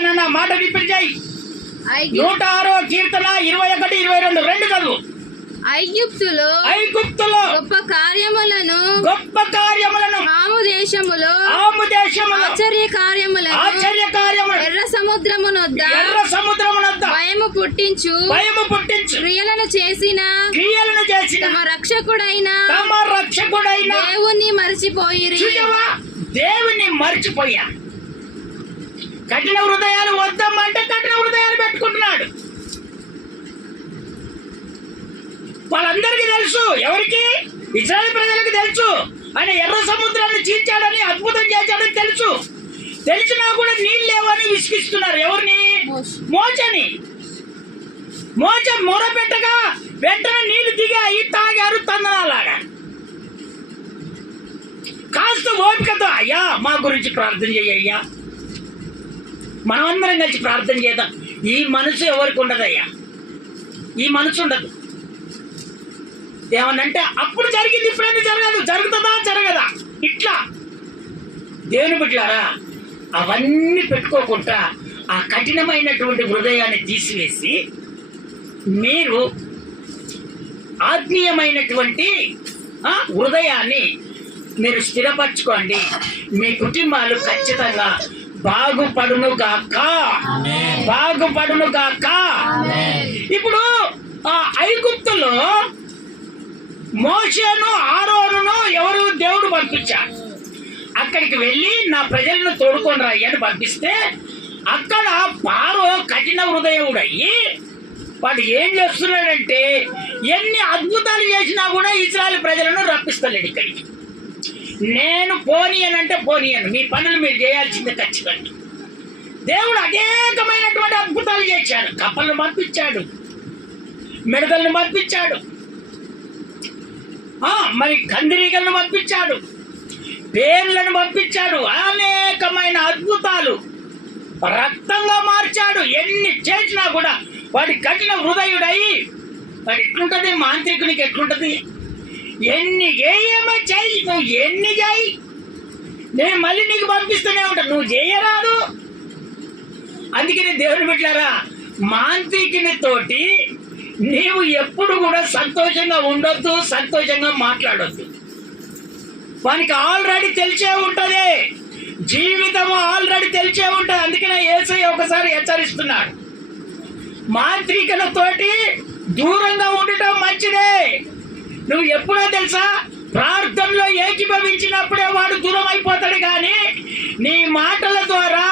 చదవనన్న మాట రిపీట్ చేయి. 106వ కీర్తన 21, 22 రెండు చదువు. ఐగుప్తులో గొప్ప కార్యములను హాము దేశములో ఆశ్చర్య కార్యములను ఎర్ర సముద్రమునొద్ద భయము పుట్టించు క్రియలను చేసిన తమ రక్షకుడైన దేవుని మర్చిపోయా. కఠిన హృదయాలు వద్దామంటే కఠిన హృదయాలు పెట్టుకుంటున్నాడు. వాళ్ళందరికీ తెలుసు, ఎవరికి? ఇశ్రాయేలు ప్రజలకు తెలుసు ఆయన ఎర్ర సముద్రాన్ని చీల్చాడని, అద్భుతం చేశాడని తెలుసు. తెలిసినా కూడా నీళ్ళు లేవని విసిగిస్తున్నారు. ఎవరిని? మోషని. మోష మొరపెట్టగా వెంటనే నీళ్లు దిగాయి, తాగారు తందనాలాగా. కాస్త ఓపికతో అయ్యా మా గురించి ప్రార్థన చేయ్యా, మనమందరం కలిసి ప్రార్థన చేద్దాం. ఈ మనసు ఎవరికి ఉండదయ్యా, ఈ మనసు ఉండదు. ఏమనంటే అప్పుడు జరిగింది, ఇప్పుడైతే జరగదు, జరుగుతుందా జరగదా, ఇట్లా. దేవుని బిడ్డలారా, అవన్నీ పెట్టుకోకుండా ఆ కఠినమైనటువంటి హృదయాన్ని తీసివేసి మీరు ఆత్మీయమైనటువంటి హృదయాన్ని మీరు స్థిరపరచుకోండి. మీ కుటుంబాలు ఖచ్చితంగా బాగుపడును గాక. ఇప్పుడు ఆ ఐగుప్తులో మోషేను ఆరోనును ఎవరు? దేవుడు పంపించాడు. అక్కడికి వెళ్ళి నా ప్రజలను తోడుకొని రాయి అని పంపిస్తే అక్కడ పారో కఠిన హృదయుడయ్యి వాడు ఏం చేస్తున్నాడంటే ఎన్ని అద్భుతాలు చేసినా కూడా ఇశ్రాయేలు ప్రజలను రప్పిస్తలేడు ఇక్కడికి. నేను పోనీయనంటే పోనీయను, మీ పనులు మీరు చేయాల్సిందే ఖచ్చితంగా. దేవుడు అనేకమైనటువంటి అద్భుతాలు చేశాడు. కప్పలను పంపించాడు, మిడతలను పంపించాడు, మరి కందిరీగలను పంపించాడు, పేర్లను పంపించాడు. అనేకమైన అద్భుతాలు రక్తంగా మార్చాడు. ఎన్ని చేసినా కూడా వాడి కఠిన హృదయుడయి వాడు ఎట్లుంటది? మాంత్రికునికి ఎట్లుంటది? ఎన్ని ఏమో చేయి, నువ్వు ఎన్ని చేయి, నేను మళ్ళీ నీకు పంపిస్తూనే ఉంటా, నువ్వు చేయరాదు. అందుకని దేవుని బిడ్డలారా, మాంత్రికుని తోటి నీవు ఎప్పుడు కూడా సంతోషంగా ఉండొద్దు, సంతోషంగా మాట్లాడొద్దు. వానికి ఆల్రెడీ తెలిసే ఉంటది, జీవితము ఆల్రెడీ తెలిసే ఉంటది. అందుకనే యేసయ్య ఒకసారి హెచ్చరిస్తున్నాడు, మాంత్రికులతోటి దూరంగా ఉండటం మంచిదే. నువ్వు ఎప్పుడో తెలుసా, ప్రార్థనలో ఏకీభవించినప్పుడే వాడు దూరం అయిపోతాడు. కానీ నీ మాటల ద్వారా,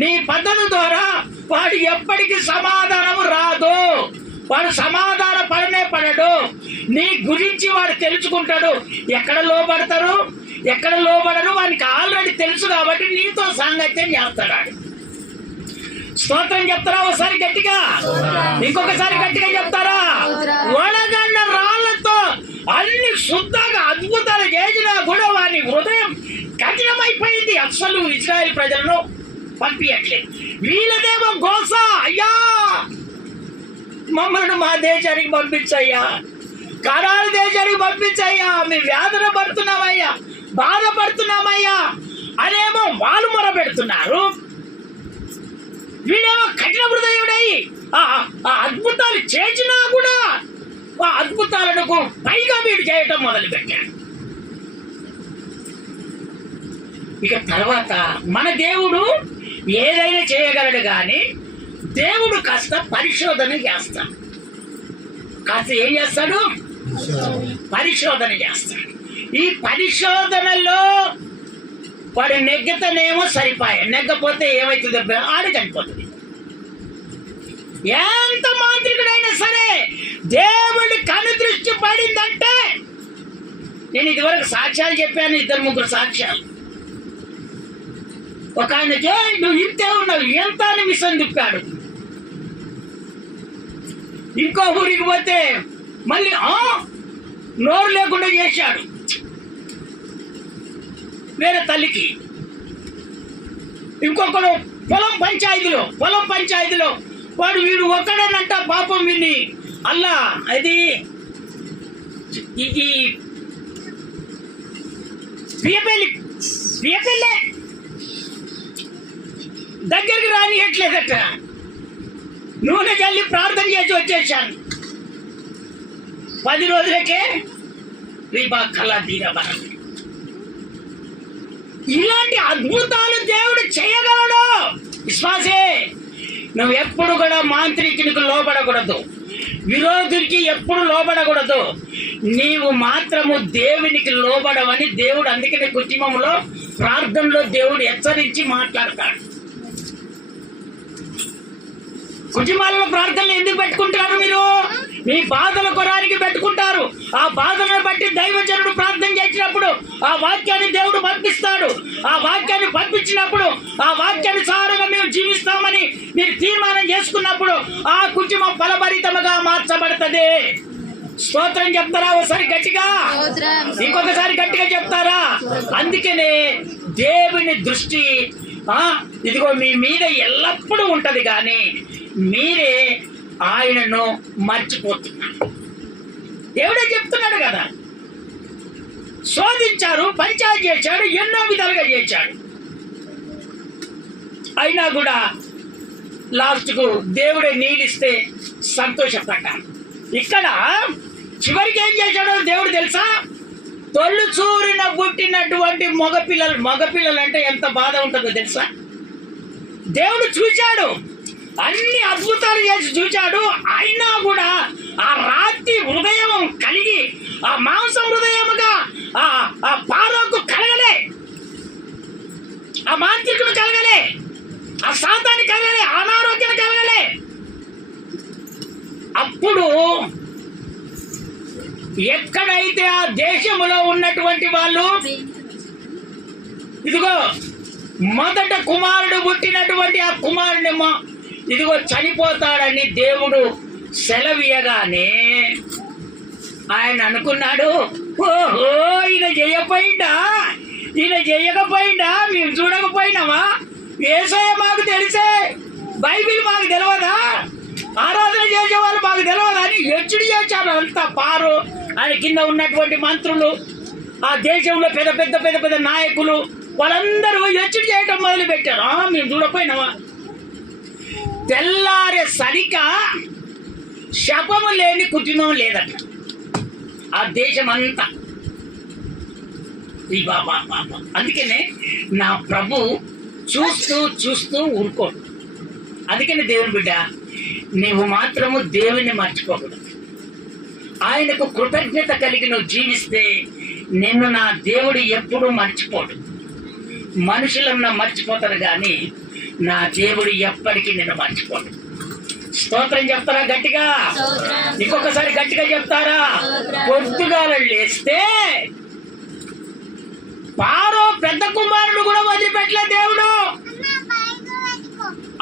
నీ పద్ధతి ద్వారా వాడు ఎప్పటికీ సమాధానము రాదు. వాడు సమాధాన పడడు. నీ గురించి వాడు తెలుసుకుంటాడు. ఎక్కడ లోబడతారు, ఎక్కడ లోబడరు వానికి ఆల్రెడీ తెలుసు. కాబట్టి నీతో సాంగత్యం చేస్తాడు. స్తోత్రం చెప్తారా? ఒకసారి గట్టిగా, ఇంకొకసారి గట్టిగా చెప్తారా? వడగండ్ల రాళ్లతో అన్ని శుద్ధంగా అద్భుతాలు చేసినా కూడా వారి హృదయం కఠినమైపోయింది. అసలు ఇశ్రాయేలు ప్రజలను పంపించట్లేదు. వీళ్ళదేమో గోస, అయ్యా మమ్మల్ని మా దేశానికి పంపించయ్యా, కరారు దేశానికి పంపించయ్యా, మేము వేదన పడుతున్నామయ్యా, బాధపడుతున్నామయ్యా అనేమో వాళ్ళు మొర పెడుతున్నారు. వీడేమో కఠిన హృదయుడై ఆ అద్భుతాలు చేసినా కూడా ఆ అద్భుతాలకు పైగా వీడు చేయటం మొదలుపెట్టాడు. ఇక తర్వాత మన దేవుడు ఏదైనా చేయగలడు, కానీ దేవుడు కాస్త పరిశోధన చేస్తాడు. కాస్త ఏం చేస్తాడు? పరిశోధన చేస్తాడు. ఈ పరిశోధనలో వాడు నెగ్గతనేమో సరిపాయ, నెగ్గపోతే ఏమవుతుంది? ఆడి చనిపోతుంది. ఎంత మాంత్రికుడైనా సరే దేవుడి కను దృష్టి పడిందంటే, నేను ఇదివరకు సాక్ష్యాలు చెప్పాను, 2-3 సాక్ష్యాలు. ఒక ఆయనకి నువ్వు ఇంతే ఉన్నావు ఎంత అని మిషన్ తిప్పాడు. ఇంకో ఊరికి పోతే మళ్ళీ నోరు లేకుండా చేశాడు వేరే తల్లికి. ఇంకొకడు పొలం పంచాయతీలో వాడు వీడు ఒక్కడేనంట పాపం విని అల్లా అది ఈ పియపెళ్ళే దగ్గరికి రానియట్లేదట. నూనె చల్లి ప్రార్థన చేసి వచ్చేసాను. 10 రోజులకే రీబా కళా దీరబరం. ఇలాంటి అద్భుతాలు దేవుడు చేయగలడు. విశ్వాసే, నువ్వు ఎప్పుడు కూడా మాంత్రికునికి లోబడకూడదు, విరోధుడికి ఎప్పుడు లోబడకూడదు. నీవు మాత్రము దేవునికి లోబడవని దేవుడు అందుకనే కుటుంబంలో ప్రార్థనలో దేవుడు హెచ్చరించి మాట్లాడతాడు. కుటుంబాలలో ప్రార్థనలు ఎందుకు పెట్టుకుంటారు? మీరు మీ బాధల కొరానికి పెట్టుకుంటారు. ఆ బాధలను బట్టి దైవజనుడు ప్రార్థన చేసినప్పుడు ఆ వాక్యాన్ని దేవుడు పంపిస్తాడు. ఆ వాక్యాన్ని పంపించినప్పుడు ఆ వాక్యాన్ని సారంగా మేము జీవిస్తామని మీరు తీర్మానం చేసుకున్నప్పుడు ఆ కుటుంబం ఫలభరితముగా మార్చబడుతుంది. స్తోత్రం చెప్తారా? ఒకసారి గట్టిగా, ఇంకొకసారి గట్టిగా చెప్తారా? అందుకనే దేవుని దృష్టి ఇదిగో మీ మీద ఎల్లప్పుడూ ఉంటది, కానీ మీరే ఆయనను మర్చిపోతున్నారు. దేవుడే చెప్తున్నాడు కదా, శోధించారు, పంచాయతీ చేశాడు, ఎన్నో విధాలుగా చేశాడు. అయినా కూడా లాస్ట్కు దేవుడే నీళ్ళిస్తే సంతోషపడ్డాడు. ఇక్కడ చివరికి ఏం చేశాడో దేవుడు తెలుసా? తొలిచూరిన పుట్టినటువంటి మగపిల్లలు అంటే ఎంత బాధ ఉంటుందో తెలుసా? దేవుడు చూశాడు, అన్ని అద్భుతాలు చేసి చూశాడు. అయినా కూడా ఆ రాతి హృదయం కలిగి ఆ మాంసం హృదయముగా ఆ పారోకు కలగలే, ఆ మాంత్రికుడు కలగలే, ఆ సాతాన్ని కలగలే, అనారోగ్యం కలగలే. అప్పుడు ఎక్కడైతే ఆ దేశంలో ఉన్నటువంటి వాళ్ళు ఇదిగో మొదట కుమారుడు పుట్టినటువంటి ఆ కుమారుడేమో ఇదిగో చనిపోతాడని దేవుడు సెలవీయగానే ఆయన అనుకున్నాడు, ఓహో ఈయన చేయకపోయిందా మేము చూడకపోయినావా? యేసయ్య మాకు తెలిసే, బైబిల్ మాకు తెలియదా? ఆరాధన చేసేవాళ్ళు మాకు తెలియదా అని ఎచ్చుడు చేశారు అంతా. పారు ఆయన కింద ఉన్నటువంటి మంత్రులు, ఆ దేశంలో పెద్ద నాయకులు వాళ్ళందరూ ఎచ్చుడు చేయటం మొదలు పెట్టారు. మేము చూడపోయినావా? తెల్లారే సరిక శపము లేని కుటుంబం లేదట ఆ దేశం అంతా. అందుకనే నా ప్రభు చూస్తూ ఊరుకోడు. అందుకని దేవుని బిడ్డ, నీవు మాత్రము దేవుని మర్చిపోకూడదు. ఆయనకు కృతజ్ఞత కలిగి నువ్వు జీవిస్తే నిన్ను నా దేవుడు ఎప్పుడూ మర్చిపోడు. మనుషులన్నా మర్చిపోతారు, కానీ నా దేవుడు ఎప్పటికీ నిన్ను మర్చిపోడు. స్తోత్రం చెప్తారా గట్టిగా? ఇంకొకసారి గట్టిగా చెప్తారా? పొద్దుగాల లేస్తే పారో పెద్ద కుమారుడు కూడా వదిలిపెట్టలే దేవుడు.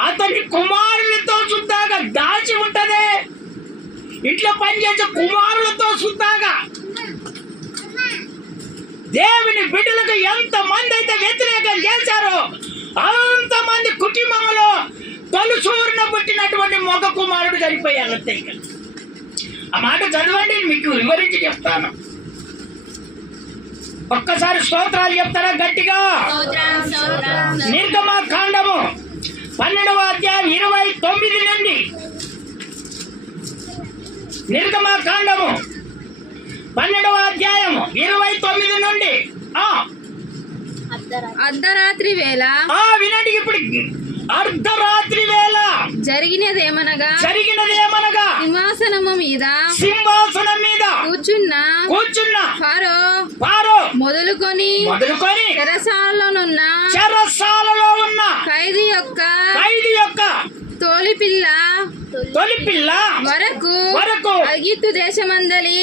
అతని కుమారులతో సుద్దాగా దాచి ఉంటది. ఇంట్లో పనిచేసే కుమారులతో సుద్దాగా దేవుని బిడ్డలకు ఎంత మంది అయితే వ్యతిరేకం చేశారో అంతమంది కుటుంబంలో తొలిచూరిన పుట్టినటువంటి మగ కుమారుడు చనిపోయారు. అంతే. ఆ మాట చదవండి, మీకు వివరించి చెప్తాను. ఒక్కసారి స్తోత్రాలు చెప్తారా గట్టిగా? నిర్గమకాండము 12వ అధ్యాయం 29 నుండి. నిర్గమకాండము 12వ అధ్యాయము 29 నుండి. అర్ధరాత్రి వేళ వినండి. ఇప్పుడు అర్ధరాత్రి వేళ జరిగినదేమనగా సింహాసనం మీద కూర్చున్న ఫరో మొదలుకొని చెరసాలలో ఉన్న ఖైదీ యొక్క తొలిపిల్ల వరకు ఐగుప్తు దేశమందలి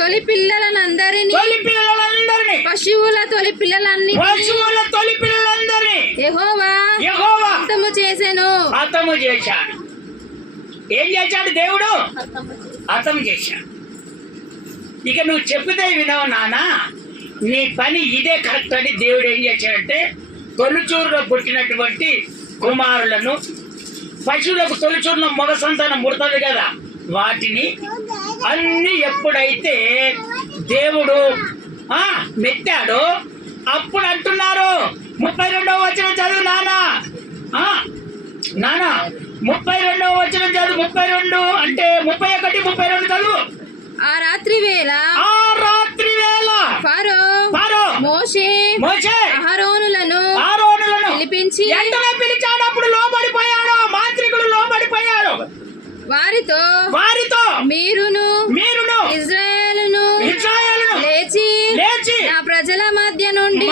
తొలిపిల్లలందరినీ పశువుల తొలిపిల్లలన్నీ యెహోవా హతము చేశాడు. ఏం చేశాడు దేవుడు? హతము చేశాడు. ఇక నువ్వు చెప్పితే వినవు నాన్న, నీ పని ఇదే కరెక్ట్ అని దేవుడు ఏం చేశాడంటే తొలిచూరులో పుట్టినటువంటి కుమారులను, పశువులకు తొలిచూరులో మగ సంతానం పుడుతుంది కదా, వాటిని అన్ని ఎప్పుడైతే దేవుడు మెత్తాడో అప్పుడు అంటున్నారు, 32వ వచనం చదువు నానా. నానా 32వ వచనం చదువు. 32 అంటే 31, 32 చదువు. ఆ రాత్రి వేళ ఫరో మోషే అహరోనులను పిలిపించి ఎంతనే పిలిచాడు, అప్పుడు లోబడిపోయాడు. మాంత్రికుడు లోబడిపోయాడు. వారితో మీరును ఇజ్రాయేలును లేచి నా ప్రజల మధ్య నుండి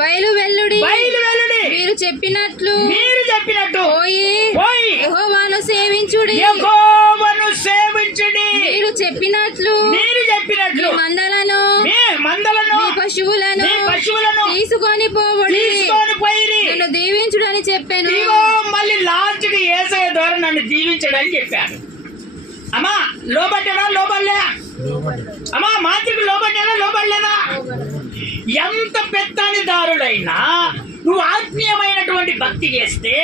బయలు వెల్లుడి మీరు చెప్పినట్లు పోయి యెహోవాను సేవించుడి. మీరు చెప్పినట్లు మీ మందలను మీ పశువులను తీసుకొని పోవుడి. నన్ను దీవించుడని చెప్పాను. మళ్ళీ లాస్ట్ కి యేసయ్య ద్వారా నన్ను దీవించడని చెప్పాడు. అమ్మా లోబడ్డా లోబడలే? అమ్మా మాంత్రికుడు లోబడ్డా లోబడలేదా? ఎంత పెత్తనిదారుడైనా నువ్వు ఆత్మీయమైనటువంటి భక్తి చేస్తే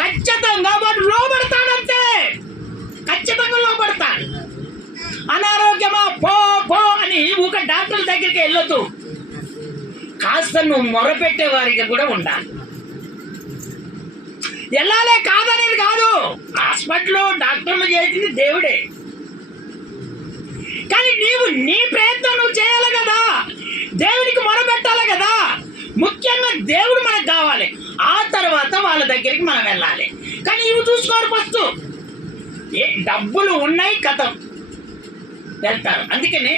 ఖచ్చితంగా వాడు లోబడతాడంతే. ఖచ్చితంగా లోబడతాడు. అనారోగ్యమా పో పో అని ఒక డాక్టర్ దగ్గరికి వెళ్ళొద్దు. కాస్త నువ్వు మొరపెట్టే వారికి కూడా ఉండాలి. వెళ్ళాలే కాదనేది కాదు. హాస్పిటల్లో డాక్టర్లు చేసింది దేవుడే, కానీ నీవు నీ ప్రయత్నం నువ్వు చేయాలి కదా. దేవునికి మొరపెట్టాలి కదా. ముఖ్యంగా దేవుడు మనకు కావాలి, ఆ తర్వాత వాళ్ళ దగ్గరికి మనం వెళ్ళాలి. కానీ ఇవి చూసుకోరు. ఫస్ట్ డబ్బులు ఉన్నాయి కథం వెళ్తారు. అందుకనే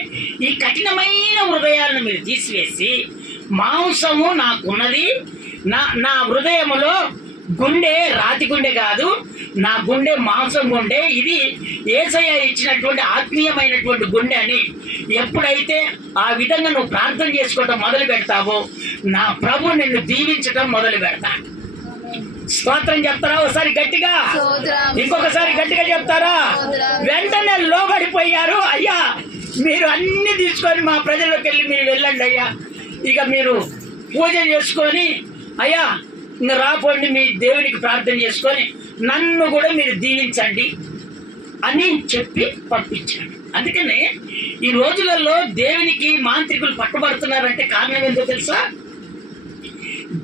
ఈ కఠినమైన హృదయాలను మీరు తీసివేసి, మాంసము నాకున్నది, నా హృదయములో గుండె రాతి గుండె కాదు, నా గుండె మాంసం గుండె, ఇది యేసయ్య ఇచ్చినటువంటి ఆత్మీయమైనటువంటి గుండె అని ఎప్పుడైతే ఆ విధంగా నువ్వు ప్రార్థన చేసుకోవటం మొదలు పెడతావో, నా ప్రభు నిన్ను దీవించటం మొదలు పెడతా. స్తోత్రం చెప్తారా ఒకసారి గట్టిగా? ఇంకొకసారి గట్టిగా చెప్తారా? వెంటనే లోబడిపోయారు. అయ్యా మీరు అన్ని తీసుకొని మా ప్రజల్లోకి వెళ్ళి మీరు వెళ్ళండి అయ్యా, ఇక మీరు పూజ చేసుకొని అయ్యా ఇంకా రాపోండి, మీ దేవునికి ప్రార్థన చేసుకొని నన్ను కూడా మీరు దీవించండి అని చెప్పి పంపించాడు. అందుకనే ఈ రోజులలో దేవునికి మాంత్రికులు పట్టుబడుతున్నారంటే కారణం ఏంటో తెలుసా?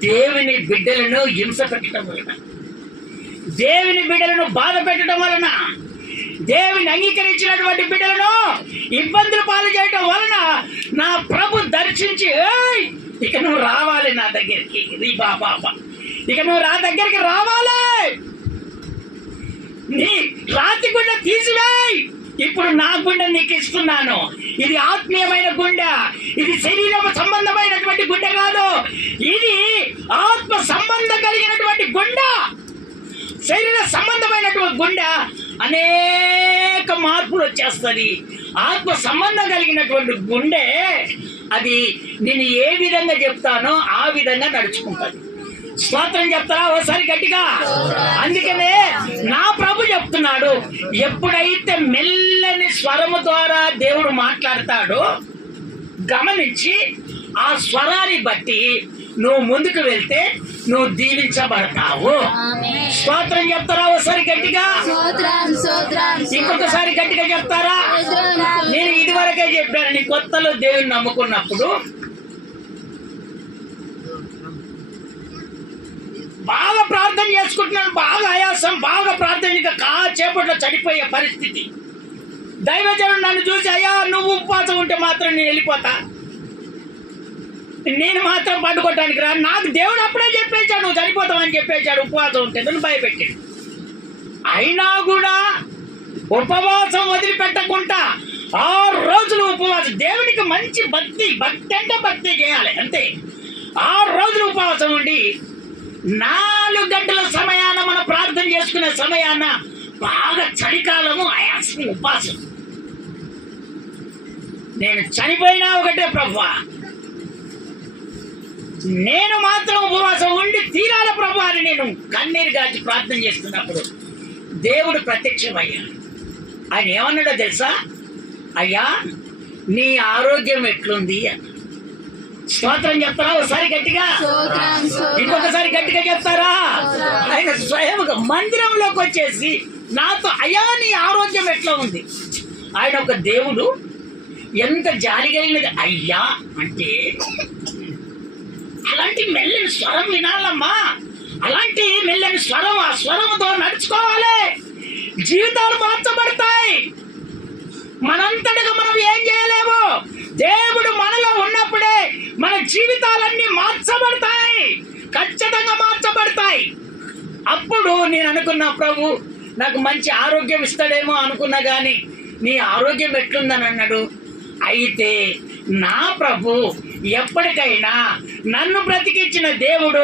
దేవుని బిడ్డలను హింస పెట్టడం వలన, దేవుని బిడ్డలను బాధ పెట్టడం వలన, దేవుని అంగీకరించినటువంటి బిడ్డలను ఇబ్బందులు పాలు చేయడం వలన నా ప్రభు దర్శించి, ఇక నువ్వు రావాలి నా దగ్గరికి, ఇక నువ్వు దగ్గరికి రావాలి, నీ రాతి గుండె తీసివేయి, ఇప్పుడు నా గుండె నీకు ఇస్తున్నాను. ఇది ఆత్మీయమైన గుండె, ఇది శరీర సంబంధమైనటువంటి గుండె కాదు, ఇది ఆత్మ సంబంధం కలిగినటువంటి గుండె. శరీర సంబంధమైనటువంటి గుండె అనేక మార్పులు వచ్చేస్తుంది. ఆత్మ సంబంధం కలిగినటువంటి గుండె అది నేను ఏ విధంగా చెప్తానో ఆ విధంగా నడుచుకుంటుంది. స్తోత్రం చెప్తారా ఒకసారి గట్టిగా? అందుకనే నా ప్రభు చెప్తున్నాడు, ఎప్పుడైతే మెల్లని స్వరము ద్వారా దేవుడు మాట్లాడతాడో గమనించి ఆ స్వరాన్ని బట్టి నువ్వు ముందుకు వెళ్తే నువ్వు దీవించబడతావు. స్తోత్రం చెప్తారా ఒకసారి గట్టిగా? ఇంకొకసారి గట్టిగా చెప్తారా? నేను ఇదివరకే చెప్పాను, నీ కొత్తలో దేవుని నమ్ముకున్నప్పుడు బాగా ప్రార్థన చేసుకుంటున్నాను, బాగా ఆయాసం, బాగా ప్రార్థన కాసేపట్లో చనిపోయే పరిస్థితి. దైవజనుడు నన్ను చూసి, అయ్యా నువ్వు ఉపవాసం ఉంటే మాత్రం నేను వెళ్ళిపోతా, నేను మాత్రం పట్టుకోవటానికి రా. నాకు దేవుడు అప్పుడే చెప్పేశాడు నువ్వు చనిపోతావని చెప్పేశాడు ఉపవాసం ఉంటే, నన్ను భయపెట్టాడు. అయినా కూడా ఉపవాసం వదిలిపెట్టకుండా 6 రోజులు ఉపవాసం. దేవునికి మంచి భక్తి అంటే భక్తి చేయాలి అంతే. 6 రోజులు ఉపవాసం ఉండి 4 గంటల సమయాన మనం ప్రార్థన చేసుకునే సమయాన బాగా చలికాలము, ఆయాసం, ఉపవాసం. నేను చనిపోయినా ఒకటే ప్రభువా, నేను మాత్రం ఉపవాసం ఉండి తీరాల ప్రభు అని నేను కన్నీరు గాచి ప్రార్థన చేస్తున్నప్పుడు దేవుడు ప్రత్యక్షమయ్యాడు. ఆయన ఏమన్నాడో తెలుసా? అయ్యా నీ ఆరోగ్యం ఎట్లుంది అన్న. స్తోత్రం చెప్తారా ఒకసారి గట్టిగా? ఇంకొకసారి గట్టిగా చెప్తారా? ఆయన స్వయంగా మందిరంలోకి వచ్చేసి నాతో, అయ్యా నీ ఆరోగ్యం ఎట్లా ఉంది? ఆయన ఒక దేవుడు ఎంత జాలి కలిగినది. అయ్యా అంటే అలాంటి మెల్లని స్వరం వినాలమ్మా. అలాంటి మెల్లని స్వరం, ఆ స్వరంతో నడుచుకోవాలి. జీవితాలు మార్చబడతాయి. మనంతటగా మనం ఏం చేయలేము. దేవుడు మనలో ఉన్నప్పుడే మన జీవితాలన్నీ మార్చబడతాయి, ఖచ్చితంగా మార్చబడతాయి. అప్పుడు నేను అనుకున్నా, ప్రభు నాకు మంచి ఆరోగ్యం ఇస్తాడేమో అనుకున్నా, కానీ నీ ఆరోగ్యం ఎట్లుందని అన్నాడు. అయితే నా ప్రభు ఎప్పటికైనా నన్ను బ్రతికించిన దేవుడు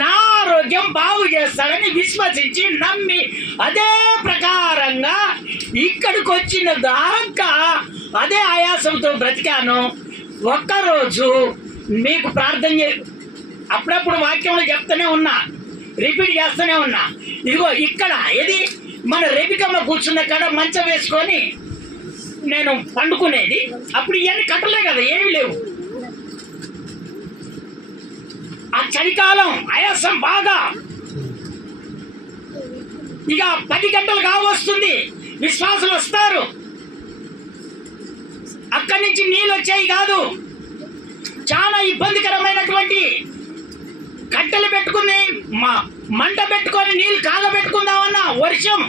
నా ఆరోగ్యం బాగు చేస్తాడని విశ్వసించి నమ్మి అదే ప్రకారంగా ఇక్కడికి వచ్చిన దాకా అదే ఆయాసంతో బ్రతికాను. ఒక్కరోజు మీకు ప్రార్థన అప్పుడప్పుడు వాక్యంలో చెప్తూనే ఉన్నా, రిపీట్ చేస్తూనే ఉన్నా. ఇదిగో ఇక్కడ ఇది మన రేపికమ్మ కూర్చున్న కాడ మంచం వేసుకొని నేను పండుకునేది. అప్పుడు ఇవన్నీ కట్టలే కదా, ఏమి లేవు. ఆ చలికాలం ఆయాసం బాగా. ఇక 10 గంటలు కావస్తుంది, విశ్వాసులు వస్తారు. అక్కడి నుంచి నీళ్ళు వచ్చాయి కాదు, చాలా ఇబ్బందికరమైనటువంటి కట్టెలు పెట్టుకుని మంట పెట్టుకొని నీళ్ళు కాగబెట్టుకుందామన్నా వర్షం.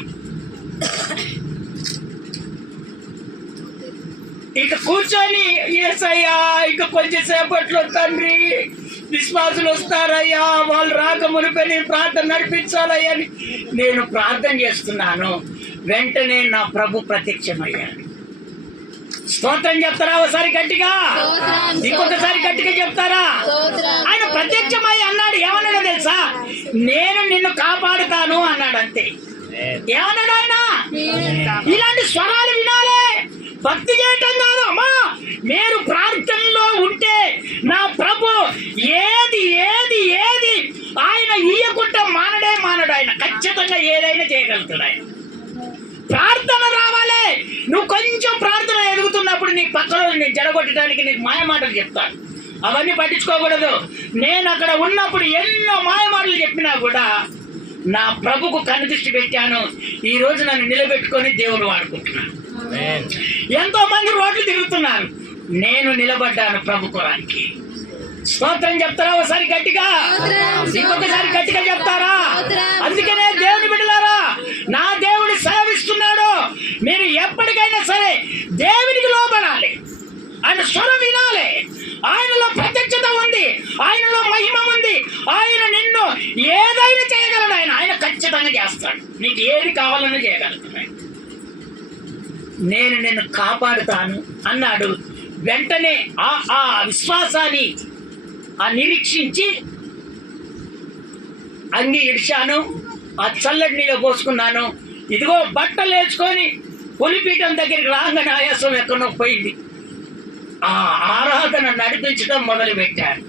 ఇక కూర్చొని యేసయ్యా ఇక కొంచెం సేపట్లో తండ్రి విశ్వాసులు వస్తారయ్యా, వాళ్ళు రాక మునిపే నేను ప్రార్థన నడిపించాలయ్యా అని నేను ప్రార్థన చేస్తున్నాను. వెంటనే నా ప్రభు ప్రత్యక్షమయ్యాడు. స్తోత్రం చెప్తారా ఒకసారి గట్టిగా? ఇంకొకసారి గట్టిగా చెప్తారా? ఆయన ప్రత్యక్షమై అన్నాడు. ఏమన్నాడో తెలుసా? నేను నిన్ను కాపాడుతాను అన్నాడు. అంతే. ఏమన్నాడు ఆయన? ఇలాంటి స్వరాలు వినాలే, భక్తి చేయటం కాదు. అమ్మా మీరు ప్రార్థనలో ఉంటే నా ప్రభు ఏది ఏది ఏది ఆయన ఇయ్యకుండా మానడు. ఆయన ఖచ్చితంగా ఏదైనా చేయగలుగుతాడు. ఆయన ప్రార్థన రావాలి. నువ్వు కొంచెం ప్రార్థన ఎదుగుతున్నప్పుడు నీ పక్కన నేను జడగొట్టడానికి నీకు మాయమాటలు చెప్తాను. అవన్నీ పట్టించుకోకూడదు. నేను అక్కడ ఉన్నప్పుడు ఎన్నో మాయమాటలు చెప్పినా కూడా నా ప్రభుకు కనుదృష్టి పెట్టాను. ఈ రోజు నన్ను నిలబెట్టుకొని దేవుడు వాడుకుంటున్నాను. ఎంతో మంది రోడ్లు తిరుగుతున్నారు, నేను నిలబడ్డాను ప్రభు కొరానికి. స్తోత్రం చెప్తారా ఒకసారి గట్టిగా? ఇంకొకసారి గట్టిగా చెప్తారా? అందుకనే దేవుని బిడ్డలారా, నా దేవుడు సేవిస్తున్నాడు. మీరు ఎప్పటికైనా సరే దేవునికి లోబడాలి. ఆయన స్వరం వినాలి. ఆయనలో ప్రత్యక్షత ఉంది, ఆయనలో మహిమ ఉంది. ఆయన నిన్ను ఏదైనా చేయగలడు. ఆయన ఖచ్చితంగా చేస్తాడు. నీకు ఏది కావాలన్నా చేయగలుగుతాడు. నేను నిన్ను కాపాడుతాను అన్నాడు. వెంటనే ఆ విశ్వాసాన్ని నిరీక్షించి అంగి ఇడిచాను, ఆ చల్లటి నీళ్ళు పోసుకున్నాను. ఇదిగో బట్టలు వేసుకొని పులిపీఠం దగ్గరికి రాగానే ఆయాసం ఎక్కడో పోయింది. ఆ ఆరాధన నడిపించడం మొదలు పెట్టాడు.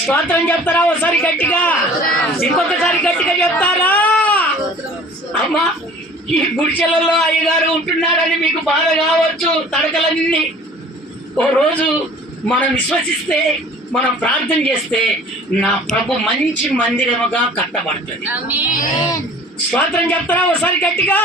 స్తోత్రం చెప్తారా ఒకసారి గట్టిగా? ఇంకొకసారి గట్టిగా చెప్తారా? అమ్మా ఈ గుడిచెలలో అయ్యగారు ఉంటున్నారని మీకు బాధ కావచ్చు, తడకలన్నీ. ఓ రోజు మనం విశ్వసిస్తే, మనం ప్రార్థన చేస్తే నా ప్రభు మంచి మందిరముగా కట్టబడుతుంది. స్తోత్రం చెప్తారా ఒకసారి గట్టిగా?